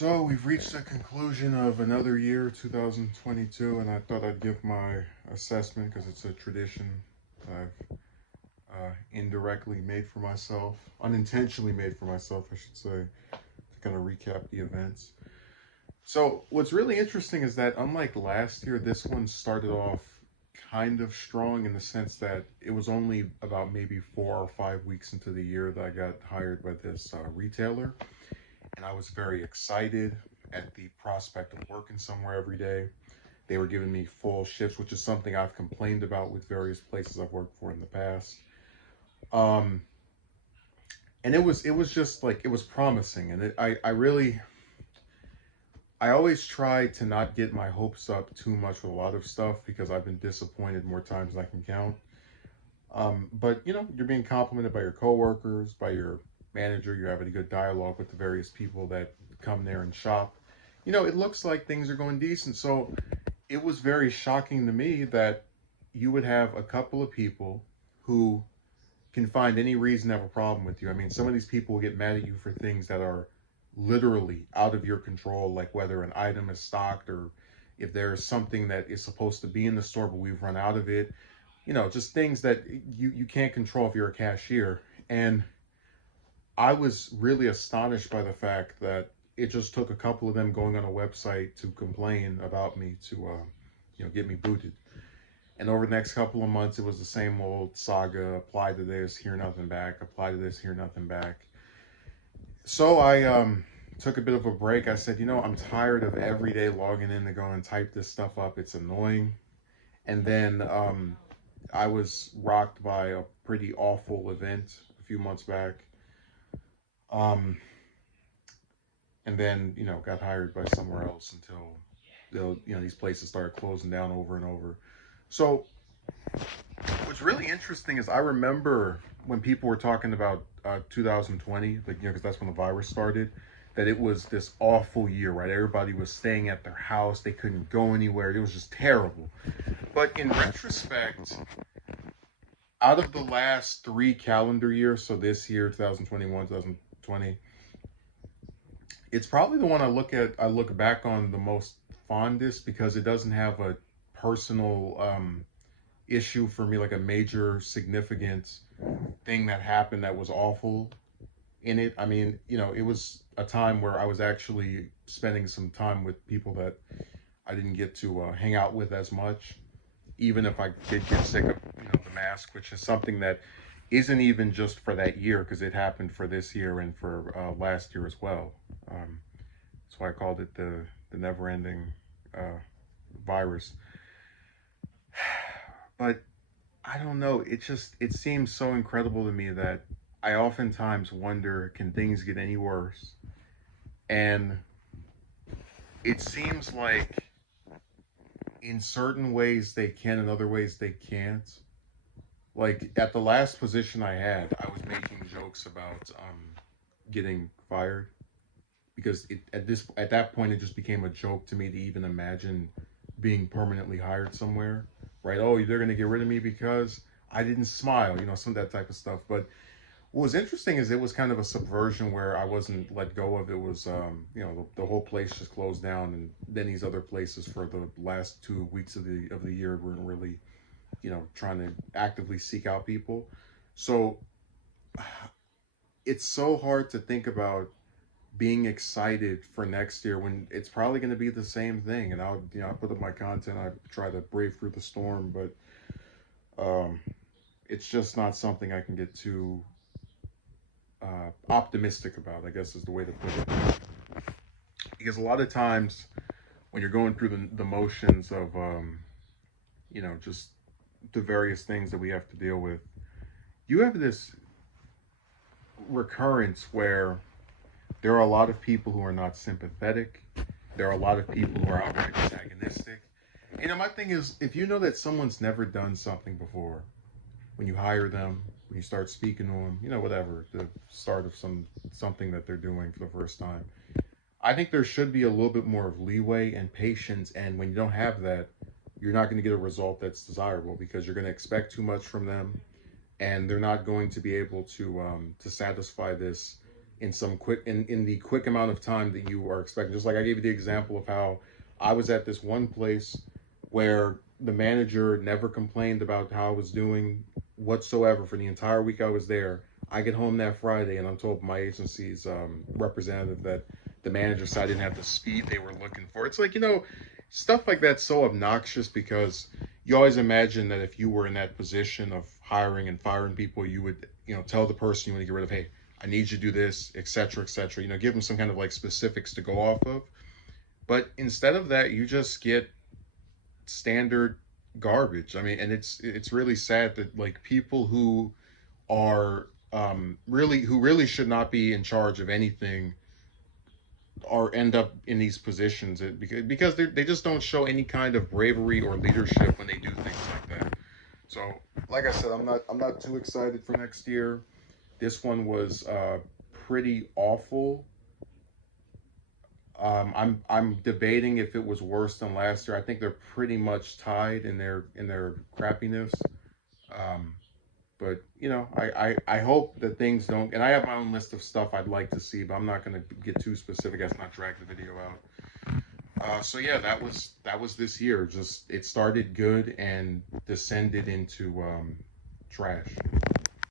So we've reached the conclusion of another year, 2022, and I thought I'd give my assessment because it's a tradition I've indirectly made for myself, unintentionally made for myself, I should say, to kind of recap the events. So what's really interesting is that unlike last year, this one started off kind of strong in the sense that it was only about maybe 4 or 5 weeks into the year that I got hired by this retailer, and I was very excited at the prospect of working somewhere every day. They were giving me full shifts, which is something I've complained about with various places I've worked for in the past. Um, and it was just like it was promising, and I always try to not get my hopes up too much with a lot of stuff because I've been disappointed more times than I can count. But you're being complimented by your coworkers, by your manager. You're having a good dialogue with the various people that come there and shop. It looks like things are going decent. So it was very shocking to me that you would have a couple of people who can find any reason to have a problem with you. I mean, some of these people will get mad at you for things that are literally out of your control, like whether an item is stocked or if there's something that is supposed to be in the store but we've run out of it. Just things that you can't control if you're a cashier. And I was really astonished by the fact that it just took a couple of them going on a website to complain about me to get me booted. And over the next couple of months, it was the same old saga. Apply to this, hear nothing back. Apply to this, hear nothing back. So I took a bit of a break. I said, I'm tired of every day logging in to go and type this stuff up. It's annoying. And then I was rocked by a pretty awful event a few months back. Um, and then got hired by somewhere else until these places started closing down over and over. So what's really interesting is I remember when people were talking about 2020, like because that's when the virus started, that it was this awful year, right? Everybody was staying at their house, they couldn't go anywhere, it was just terrible. But in retrospect, out of the last 3 calendar years, so this year, 2021, 2020, it's probably the one I look back on the most fondest because it doesn't have a personal issue for me, like a major significant thing that happened that was awful in it. I mean, it was a time where I was actually spending some time with people that I didn't get to hang out with as much, even if I did get sick of the mask, which is something that isn't even just for that year because it happened for this year and for last year as well. That's why I called it the never-ending virus. But I don't know. It seems so incredible to me that I oftentimes wonder, can things get any worse? And it seems like in certain ways they can, in other ways they can't. Like at the last position I had, I was making jokes about getting fired because at that point it just became a joke to me to even imagine being permanently hired somewhere. Right? Oh, they're gonna get rid of me because I didn't smile, some of that type of stuff. But what was interesting is it was kind of a subversion where I wasn't let go of. It was, the whole place just closed down, and then these other places for the last 2 weeks of the year weren't really, trying to actively seek out people. So it's so hard to think about being excited for next year when it's probably going to be the same thing. And I put up my content. I try to brave through the storm, but um, it's just not something I can get too optimistic about, I guess is the way to put it. Because a lot of times when you're going through the motions of, just the various things that we have to deal with, you have this recurrence where there are a lot of people who are not sympathetic. There are a lot of people who are outright antagonistic. My thing is, if you know that someone's never done something before, when you hire them, when you start speaking to them, whatever, the start of something that they're doing for the first time, I think there should be a little bit more of leeway and patience. And when you don't have that, you're not going to get a result that's desirable because you're going to expect too much from them, and they're not going to be able to satisfy this in some quick in the quick amount of time that you are expecting. Just like I gave you the example of how I was at this one place where the manager never complained about how I was doing whatsoever for the entire week I was there. I get home that Friday and I'm told by my agency's representative that the manager said I didn't have the speed they were looking for. It's like, stuff like that's so obnoxious because you always imagine that if you were in that position of hiring and firing people, you would, tell the person you want to get rid of, hey, I need you to do this, etc., etc. Give them some kind of like specifics to go off of. But instead of that, you just get standard garbage. I mean, and it's really sad that like people who are who really should not be in charge of anything are end up in these positions because they just don't show any kind of bravery or leadership when they do things like that. So, like I said, I'm not too excited for next year. This one was pretty awful. I'm debating if it was worse than last year. I think they're pretty much tied in their crappiness. Um, but I hope that things don't. And I have my own list of stuff I'd like to see, but I'm not going to get too specific. Let's not drag the video out. So yeah, that was this year. Just it started good and descended into trash.